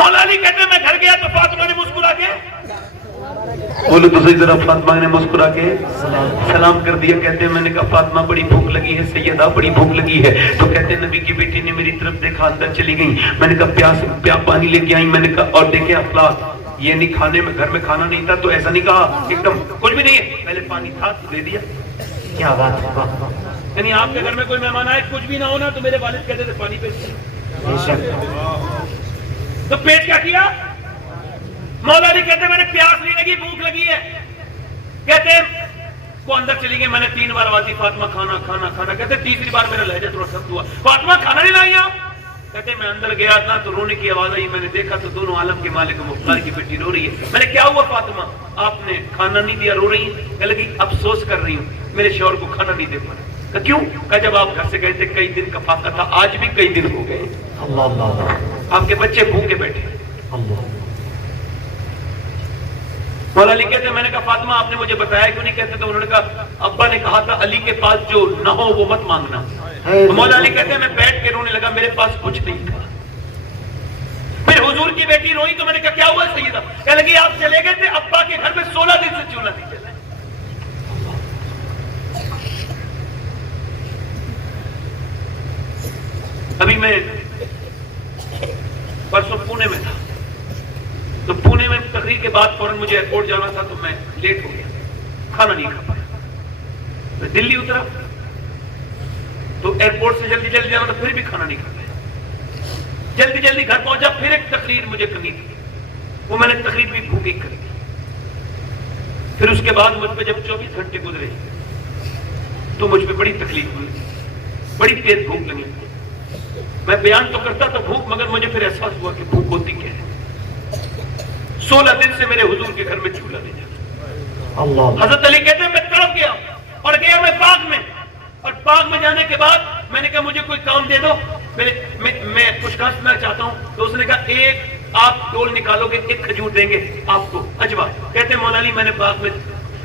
مولا علی کہتے ہیں میں گھر گیا تو فاطمہ نے مسکرا کے بولو تو صحیح ذرا، فاطمہ نے مسکرا کے سلام کر دیا. کہتے ہیں میں نے کہا فاطمہ بڑی بھوک لگی ہے سیدہ، بڑی بھوک لگی ہے. تو کہتے ہیں نبی کی بیٹی نے میری طرف دیکھا، اندر چلی گئی. میں نے کہا پیاس پانی لے کے آئی. میں نے کہا اور دیکھیں افلاس، یہ نہیں کھانے میں، گھر میں کھانا نہیں تھا تو ایسا نہیں کہا ایک دم کچھ بھی نہیں ہے، پہلے پانی تھا تو دے دیا. کیا بات ہے. یعنی آپ کے گھر میں کوئی مہمان آئے کچھ بھی نہ ہونا تو میرے والد کہتے تھے پانی پیش. تو پیش کیا کیا؟ مولا علی کہتے ہیں میں نے پیاس نہیں لگی، بھوک لگی ہے. کہتے ہیں وہ اندر چلی گئی. میں نے 3 بار آواز دی فاطمہ کھانا کھانا کھانا. کہتے ہیں تیسری بار میرا لہجہ تھوڑا سخت ہوا، فاطمہ کھانا نہیں لائی آپ؟ کہتے ہیں میں اندر گیا تھا تو رونے کی آواز آئی. میں نے دیکھا تو دونوں عالم کے مالک مختار کی بیٹی رو رہی ہے. میں نے کیا ہوا فاطمہ؟ آپ نے کھانا نہیں دیا، رو رہی ہیں. کہنے لگی افسوس کر رہی ہوں میرے شوہر کو کھانا نہیں دے پا رہا. کہا کیوں؟ کہا جب آپ گھر سے گئے تھے کئی دن کا فاقہ تھا، آج بھی کئی دن ہو گئے. اللہ اللہ آپ کے بچے بھوکے بیٹھے. اللہ. مولا علی کہتے ہیں میں نے کہا فاطمہ آپ نے مجھے بتایا کیوں نہیں؟ کہتے تو انہوں نے کہا ابا نے کہا تھا علی کے پاس جو نہ ہو وہ مت مانگنا. تو مولا علی کہتے ہیں میں بیٹھ کے رونے لگا، میرے پاس کچھ نہیں تھا. پھر حضور کی بیٹی روئی تو میں نے کہا کیا ہوا سیدہ؟ کہنے لگی آپ چلے گئے تھے ابا کے گھر میں 16 دن سے چولہا نہیں چلا. ابھی میں پرسوں پونے میں تھا تو پونے میں تقریر کے بعد فوراً مجھے ایئرپورٹ جانا تھا تو میں لیٹ ہو گیا، کھانا نہیں کھا پایا. میں دلی اترا تو ایئرپورٹ سے جلدی جلدی جانا تھا، پھر بھی کھانا نہیں کھا پایا. جلدی جلدی گھر پہنچا، پھر ایک تقریر مجھے کرنی تھی، وہ میں نے تقریر بھی بھوکی کری. پھر اس کے بعد مجھ پہ جب 24 گھنٹے گزرے تو مجھ پہ بڑی تکلیف ہوئی، بڑی تیز بھوک لگی. میں بیان تو کرتا تھا بھوک، مگر مجھے پھر احساس ہوا کہ بھوک ہوتی کیا ہے. 16 دن سے میرے حضور کے گھر میں چولہا نہیں جاتا. اللہ. حضرت علی کہتے ہیں میں تڑپ گیا اور گیا میں باغ میں، اور باغ میں جانے کے بعد میں نے کہا مجھے کوئی کام دے دو، میں کچھ کام کرنا چاہتا ہوں. تو اس نے کہا ایک آپ ڈول نکالو گے، ایک کھجور دیں گے آپ کو اجوا. کہتے ہیں مولا علی میں نے باغ میں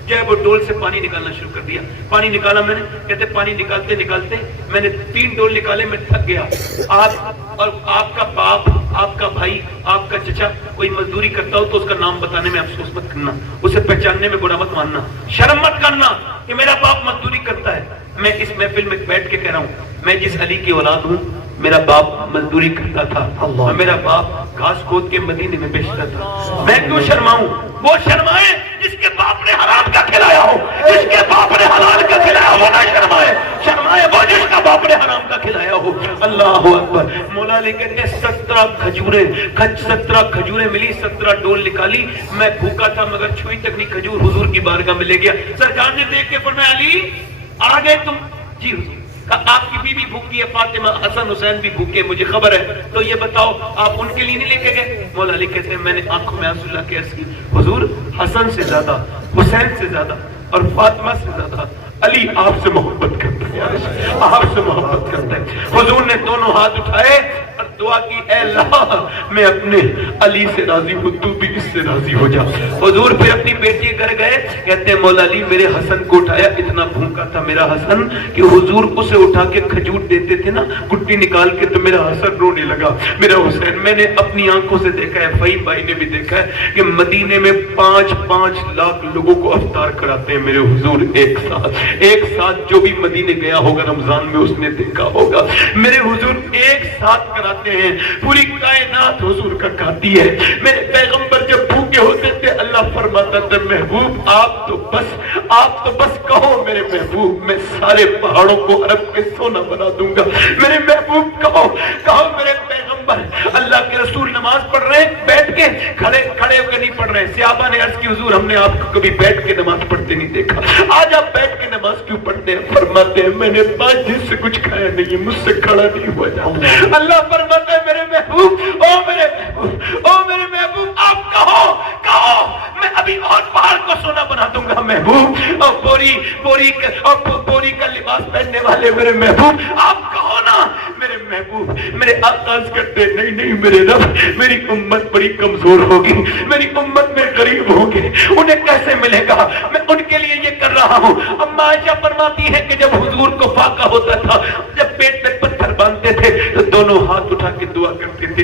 جو ہے وہ ڈول سے پانی نکالنا شروع کر دیا. پانی نکالا میں نے. کہتے پانی نکالتے نکالتے میں نے 3 ڈول نکالے، میں تھک گیا. آپ اور آپ کا باپ، آپ کا بھائی، آپ کا چچا کوئی مزدوری کرتا ہو تو اس کا نام بتانے میں افسوس مت کرنا، اسے پہچاننے میں برا مت ماننا، شرم مت کرنا کہ میرا باپ مزدوری کرتا ہے. میں اس محفل میں بیٹھ کے کہہ رہا ہوں میں جس علی کی اولاد ہوں، میرا باپ مزدوری کرتا تھا اور میرا باپ گھاس کھود کے مدینے میں بیچتا تھا. میں کیوں شرماؤں؟ وہ شرمائے جس کے باپ نے حرام کا کھلایا ہو، جس کے باپ نے حلال کا کھلایا ہو نہ شرمائے. شرمائے وہ جس کا باپ نے حرام کا کھلایا ہو. اللہ اکبر. مولا علی کہتے ہیں 17 کھجوریں ملی، 17 ڈول نکالی. میں بھوکا تھا مگر چھوئی تک نہیں کھجور حضور کی بارگاہ میں لے گیا. سرکار نے دیکھ کے فرمایا علی آ گئے تم؟ جی حضور. آپ کی بیوی بھوکی ہے، فاطمہ، حسن حسین بھی بھوکے، مجھے خبر ہے، تو یہ بتاؤ آپ ان کے لیے نہیں لے کے گئے؟ مولا علی کہتے ہیں میں نے آنکھوں میں آنسو لا کے عرض کی حضور حسن سے زیادہ، حسین سے زیادہ اور فاطمہ سے زیادہ علی آپ سے محبت کرتا ہے، آپ سے محبت کرتا ہے. حضور نے دونوں ہاتھ اٹھائے اور دعا کی اے اللہ میں اپنے علی سے راضی ہوں، تو بھی اس سے راضی ہو جا. حضور پھر اپنی بیٹی کے گھر گئے. کہتے ہیں مولا علی میرے حسن کو اٹھایا، اتنا بھوکا تھا میرا حسن کہ حضور اسے اٹھا کے کھجور دیتے تھے نا گٹی نکال کے تو میرا حسن رونے لگا. میرا حسین میں نے اپنی آنکھوں سے دیکھا ہے، فہیم بھائی نے بھی دیکھا ہے کہ مدینے میں 5 لاکھ لوگوں کو افطار کراتے ہیں میرے حضور ایک ساتھ. جو بھی مدینے گیا ہوگا رمضان میں اس نے دیکھا ہوگا میرے حضور ایک ساتھ کراتے ہیں. پوری کائنات حضور کا کھاتی ہے. میرے پیغمبر جب بھوکے ہوتے تھے اللہ فرماتا تھا محبوب آپ تو بس کہو میرے محبوب میں سارے پہاڑوں کو عرب کے سونا بنا دوں گا. میرے محبوب کہو میرے پیغمبر. اللہ کے رسول نماز پڑھ رہے ہیں بیٹھ کے، کھڑے ہو کے نہیں پڑھ رہے. صحابہ نے عرض کی حضور ہم نے آپ کو کبھی بیٹھ کے نماز پڑھتے نہیں دیکھا، آج آپ بیٹھ کے نماز کیوں پڑھتے ہیں؟ فرماتے ہیں میں نے 5 دن سے کچھ کھایا نہیں، مجھ سے کھڑا نہیں ہوا جاتا. اللہ فرماتا ہے میرے محبوب، او میرے محبوب آپ کہو میں ابھی اور پہاڑ کو سونا بنا دوں گا محبوب. اور بوری کا لباس پہننے والے میرے محبوب آپ کہو نا میرے محبوب. میرے آغاز کرتے نہیں میرے رب میری امت بڑی کمزور ہوگی، میری امت میں غریب ہوں گے، انہیں کیسے ملے گا؟ میں ان کے لیے یہ کر رہا ہوں. اما عائشہ فرماتی ہے کہ جب حضور کو فاقہ ہوتا تھا، جب پیٹ میں پتھر باندھتے تھے تو دونوں ہاتھ اٹھا کے دعا کرتے تھے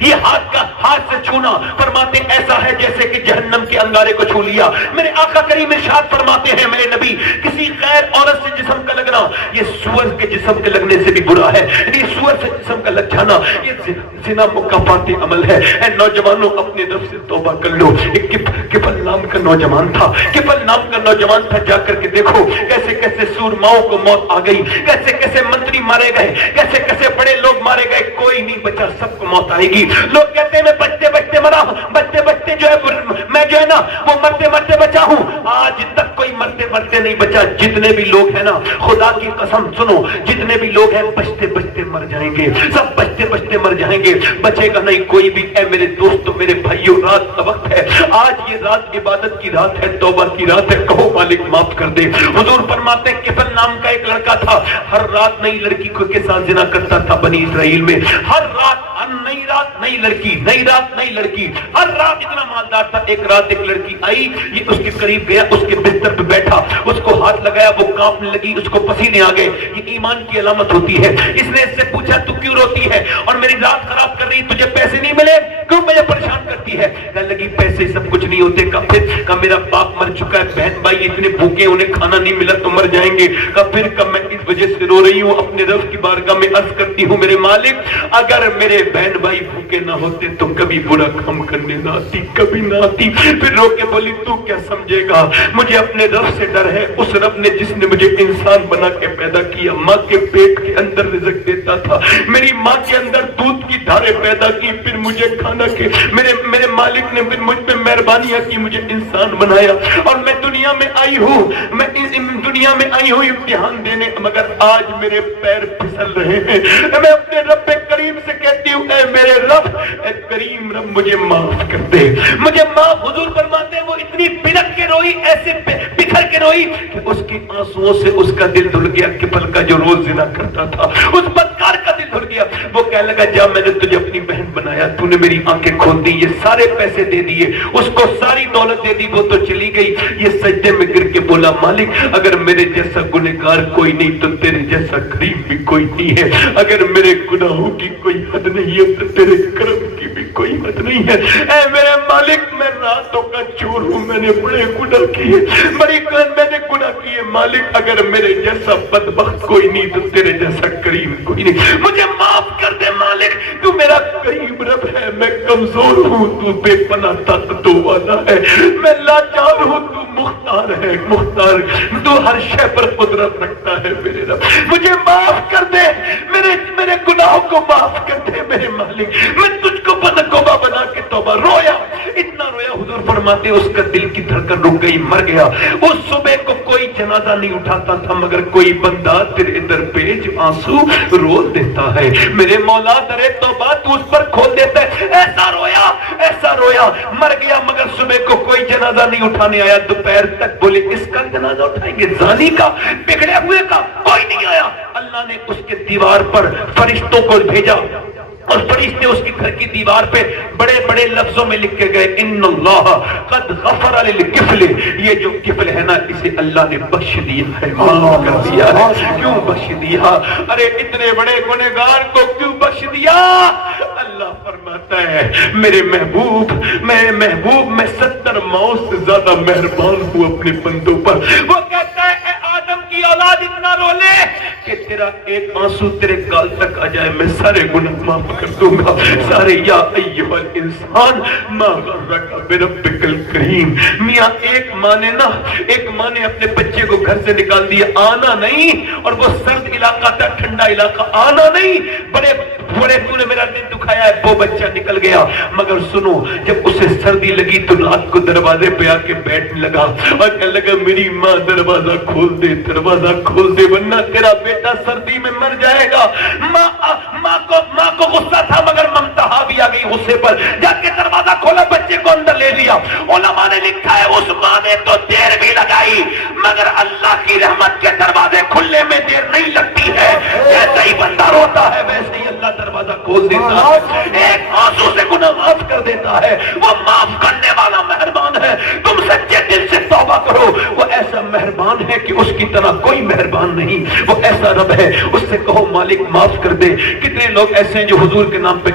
یہ ہاتھ سے چھونا فرماتے ایسا ہے جیسے کہ جہنم کے انگارے کو چھو لیا. میرے آقا کریم ارشاد فرماتے ہیں میرے نبی کسی غیر عورت سے جسم کا لگنا یہ سور کے جسم کے لگنے سے بھی برا ہے. یہ سور سے جسم کا لگ جانا یہ زنا مکافاتی عمل ہے. اے نوجوانوں اپنے رب سے توبہ کر لو. ایک کفل نام کا نوجوان تھا, کفل نام کا نوجوان تھا. جا کر کے دیکھو کیسے کیسے سورماؤں کو موت آ گئی, کیسے کیسے منتری مارے گئے, کیسے کیسے بڑے لوگ مارے گئے, کوئی نہیں بچا, سب کو موت آئے گی. لوگ کہتے ہیں میں بچتے بچتے مرا ہوں, بچتے بچتے جو ہے میں جو ہے نا وہ مرتے مرتے بچا ہوں. آج تک کوئی مرتے مرتے نہیں بچا. جتنے بھی لوگ ہیں نا خدا کی قسم سنو, جتنے بھی لوگ ہیں بچتے بچتے مر جائیں گے, سب بچتے بچتے مر جائیں گے, بچے گا نہیں کوئی بھی. اے میرے دوستو میرے بھائیو رات کا وقت ہے, آج یہ رات عبادت کی رات ہے, توبہ کی رات ہے. کہو مالک معاف کر دے. حضور فرماتے ہیں کفل نام کا ایک لڑکا تھا, ہر رات نئی لڑکی کے ساتھ زنا کرتا تھا بنی اسرائیل میں. ہر رات نئی رات نئی لڑکی, نئی رات نئی لڑکی, ہر رات. اتنا مالدار تھا. ایک رات ایک لڑکی آئی, یہ اس کے قریب گیا, اس کے بستر پہ بیٹھا, اس کو ہاتھ لگایا, وہ کانپنے لگی, اس کو پسینے آ گئے. یہ ایمان کی علامت ہوتی ہے. اس نے اس سے پوچھا تو کیوں روتی ہے اور میری رات خراب کر رہی, تجھے پیسے نہیں ملے, کیوں مجھے پریشان کرتی ہے؟ کہنے لگی پیسے سب کچھ نہیں ہوتے. کہا میرا باپ مر چکا ہے, بہن بھائی اتنے بھوکے, انہیں کھانا نہیں ملا تو مر جائیں گے. کہا میں اس وجہ سے رو رہی ہوں. اپنے رب کی بارگاہ میں عرض کرتی ہوں میرے مالک اگر میرے بہن بھائی بھوکے نہ ہوتے تو کبھی برا کام کرنے نہ آتی, کبھی نہ آتی. پھر رو کے بولی تو کیا سمجھے گا, مجھے اپنے رب سے ڈر ہے, اس رب نے جس نے مجھے انسان بنا کے پیدا کیا, ماں کے پیٹ کے اندر رزق دیتا تھا, میری ماں کے اندر دودھ کی دھاریں پیدا کی, پھر مجھے کھانا کے میرے مالک نے پھر مجھ پہ مہربانیاں کی, مجھے انسان بنایا اور میں دنیا میں آئی ہوں, میں دنیا میں آئی ہوں امتحان دینے, مگر آج میرے پیر پھسل رہے ہیں. میں اپنے رب کریم سے کہتی ہوں اے میرے رب, اے کریم رب مجھے معاف کر دے, مجھے معاف. حضور فرماتے ہیں وہ اتنی بلک کے روئی, ایسے بکھر کے روئی کہ اس کے آنسوؤں سے اس کا دل دھل گیا. کفل کا جو روز زنا کرتا تھا اس بدکار کا دل دھل گیا. وہ کہنے لگا جا میں نے تجھے اپنی بہن بنایا, تو نے میری آنکھیں کھول دی, یہ سارے پیسے دے دیے, اس کو ساری دولت دے دی, وہ تو چلی گئی. یہ سجدے میں گر کے بولا مالک اگر میرے جیسا گنہگار کوئی نہیں تو تیرے جیسا کریم بھی کوئی نہیں ہے, اگر میرے گناہوں کی کوئی حد نہیں ہے تو تیرے کرم کی بھی کوئی حد نہیں ہے. اے میرے مالک میں راتوں کا چور ہوں, میں نے بڑے گناہ کیے, میں نے گناہ کیے. مالک اگر میرے جیسا بدبخت کوئی نہیں تو تیرے جیسا کریم کوئی نہیں, مجھے معاف کر دے مالک, تو میرا کریم رب ہے, میں کمزور ہوں, تو بے پناہ طاقتوں والا ہے, میں لاچار ہوں, تو مختار ہے, مختار, تو ہر شے پر قدرت رکھتا ہے. میرے رب مجھے معاف کر دے, میرے گناہوں کو معاف کر دے میرے مالک. میں تجھ کو بدتوبہ بنا کے توبہ رویا, اتنا رویا. حضور فرماتے اس کا دل کی دھڑکن رک گئی, مر گیا. اس صبح کو کوئی جنازہ نہیں اٹھاتا تھا مگر کوئی بندہ تیرے در پہ جو آنسو رو دیتا ہے. میرے مولا درے توبہ تو اس پر کھول دیتا ہے. ایسا رویا مر گیا مگر صبح کو کوئی جنازہ نہیں اٹھانے آیا. دوپہر تک بولے اس کا جنازہ اٹھائیں گے, زانی کا, بگڑے ہوئے کا, کوئی نہیں آیا. اللہ نے اس کے دیوار پر فرشتوں کو بھیجا اور فرشتے اس کے گھر کی دیوار پہ بڑے بڑے لفظوں میں لکھ کے گئے ان اللہ قد غفر للکفل. یہ جو کفل ہے نا اسے اللہ نے بخش دیا ہے, معاف کر دیا ہے. کیوں بخش دیا؟ ارے اتنے بڑے گنہگار کو کیوں بخش دیا؟ اللہ فرماتا ہے میرے محبوب, میں 70 ماؤں سے زیادہ مہربان ہوں اپنے بندوں پر. وہ کہتا ہے اے آدم کی اولاد اتنا رو لے کہ تیرا ایک آنسو تیرے گال تک آ جائے, میں سارے گناہ معاف کر دوں گا سارے. یا ایھا الانسان ما غرک بربک الکریم. میاں ایک ماں نے اپنے بچے کو گھر سے نکال دیا, آنا نہیں, اور وہ سرد علاقہ تھا, ٹھنڈا علاقہ, آنا نہیں. بڑے تو نے میرا دل دکھایا ہے, وہ بچہ نکل گیا. مگر سنو جب اسے سردی لگی تو رات کو دروازے پہ آ کے بیٹھنے لگا اور کہنے لگا میری ماں دروازہ کھول دے, دروازہ کھول دے ورنہ تیرا بیٹا سردی میں مر جائے گا. ماں کو غصہ تھا مگر ممتا بھی آ گئی غصے پر, جا کے دروازہ کھولا, بچے کو اندر لے لیا. علماء نے لکھا ہے اس ماں نے تو دیر بھی لگائی مگر اللہ کی رحمت کے دروازے کھلنے میں دیر نہیں لگتی ہے. جیسے ہی بندہ روتا ہے ویسے ہی اللہ دروازہ کھول دیتا ہے, ایک آنسو سے گناہ معاف کر دیتا ہے. وہ معاف کرنے والا مہربان ہے. تم سچے دل سے توبہ کرو, وہ ایسا مہربان ہے کہ اس کی طرح کوئی مہربان نہیں. وہ ایسا رب ہے, اس سے کہو مالک معاف کر دے. کتنے لوگ ایسے ہیں جو حضور کے نام پہ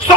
100